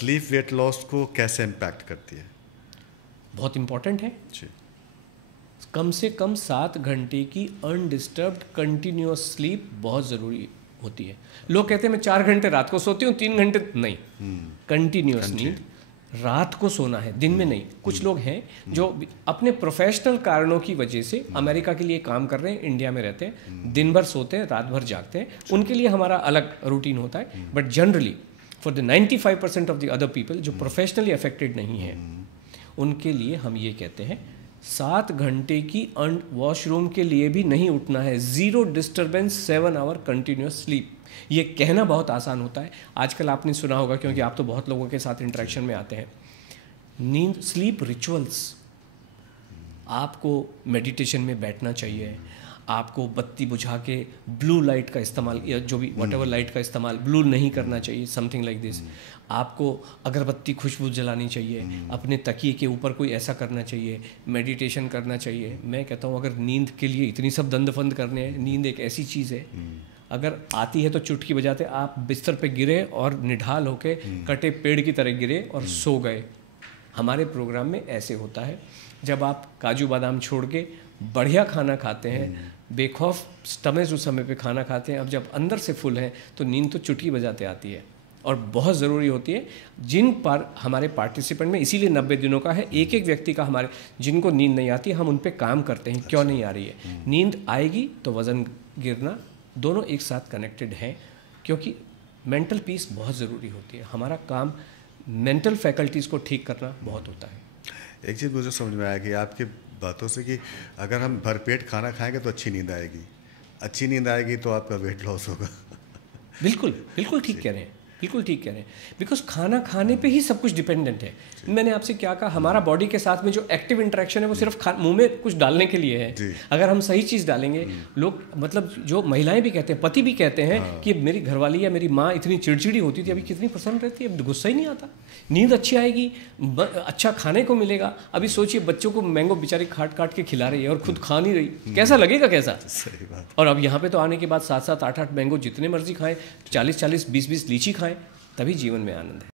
Sleep weight loss को कैसे impact करती है? बहुत इम्पॉर्टेंट है जी। कम से कम 7 घंटे की अनडिस्टर्ब्ड कंटिन्यूअस स्लीप बहुत ज़रूरी होती है। लोग कहते हैं मैं 4 घंटे रात को सोती हूँ, 3 घंटे नहीं। कंटिन्यूअस नींद रात को सोना है, दिन में नहीं। कुछ लोग हैं जो अपने प्रोफेशनल कारणों की वजह से अमेरिका के लिए काम कर रहे हैं, इंडिया में रहते हैं, दिन भर सोते हैं, रात भर जागते हैं, उनके लिए हमारा अलग रूटीन होता है। But generally for the 95% of the other people जो प्रोफेशनली अफेक्टेड नहीं है, उनके लिए हम ये कहते हैं 7 घंटे की वॉशरूम के लिए भी नहीं उठना है, 0 डिस्टर्बेंस, 7 आवर कंटिन्यूस स्लीप। ये कहना बहुत आसान होता है, आजकल आपने सुना होगा क्योंकि आप तो बहुत लोगों के साथ इंटरेक्शन में आते हैं। नींद, स्लीप रिचुअल्स, आपको मेडिटेशन में बैठना चाहिए, आपको बत्ती बुझा के ब्लू लाइट का इस्तेमाल या जो भी वट एवर लाइट का इस्तेमाल ब्लू नहीं करना चाहिए, समथिंग लाइक दिस। आपको अगरबत्ती खुशबू जलानी चाहिए, अपने तकिए के ऊपर कोई ऐसा करना चाहिए, मेडिटेशन करना चाहिए। मैं कहता हूँ अगर नींद के लिए इतनी सब दंद फंद करने हैं, नींद एक ऐसी चीज़ है, अगर आती है तो चुटकी बजाते आप बिस्तर पे गिरे और निढाल होके कटे पेड़ की तरह गिरे और सो गए। हमारे प्रोग्राम में ऐसे होता है, जब आप काजू बादाम छोड़ के बढ़िया खाना खाते हैं, बेखौफ स्टमक उस समय पे खाना खाते हैं, अब जब अंदर से फुल है तो नींद तो चुटकी बजाते आती है और बहुत ज़रूरी होती है। जिन पर हमारे पार्टिसिपेंट में इसीलिए 90 दिनों का है, एक एक व्यक्ति का हमारे जिनको नींद नहीं आती हम उन पे काम करते हैं, क्यों नहीं आ रही है। नींद आएगी तो वज़न गिरना, दोनों एक साथ कनेक्टेड हैं, क्योंकि मेंटल पीस बहुत ज़रूरी होती है। हमारा काम मेंटल फैकल्टीज़ को ठीक करना बहुत होता है। एक चीज़ मुझे समझ में आया कि आपकी बातों से कि अगर हम भरपेट खाना खाएंगे तो अच्छी नींद आएगी, अच्छी नींद आएगी तो आपका वेट लॉस होगा। बिल्कुल बिल्कुल ठीक कह रहे हैं, बिल्कुल ठीक कह रहे हैं। बिकॉज खाना खाने पे ही सब कुछ डिपेंडेंट है। मैंने आपसे क्या कहा, हमारा बॉडी के साथ में जो एक्टिव इंटरेक्शन है वो सिर्फ मुंह में कुछ डालने के लिए है। अगर हम सही चीज़ डालेंगे, लोग मतलब जो महिलाएं भी कहते हैं, पति भी कहते हैं कि मेरी घरवाली या मेरी माँ इतनी चिड़चिड़ी होती थी, अभी कितनी प्रसन्न रहती है, अब गुस्सा ही नहीं आता। नींद अच्छी आएगी, अच्छा खाने को मिलेगा। अभी सोचिए बच्चों को मैंगो बेचारी काट काट के खिला रही है और खुद खा नहीं रही, कैसा लगेगा, कैसा। सही बात। और अब यहाँ पे तो आने के बाद 7-7, 8-8 मैंगो जितने मर्जी खाएं, 40-40, 20-20 लीची खाएं, तभी जीवन में आनंद है।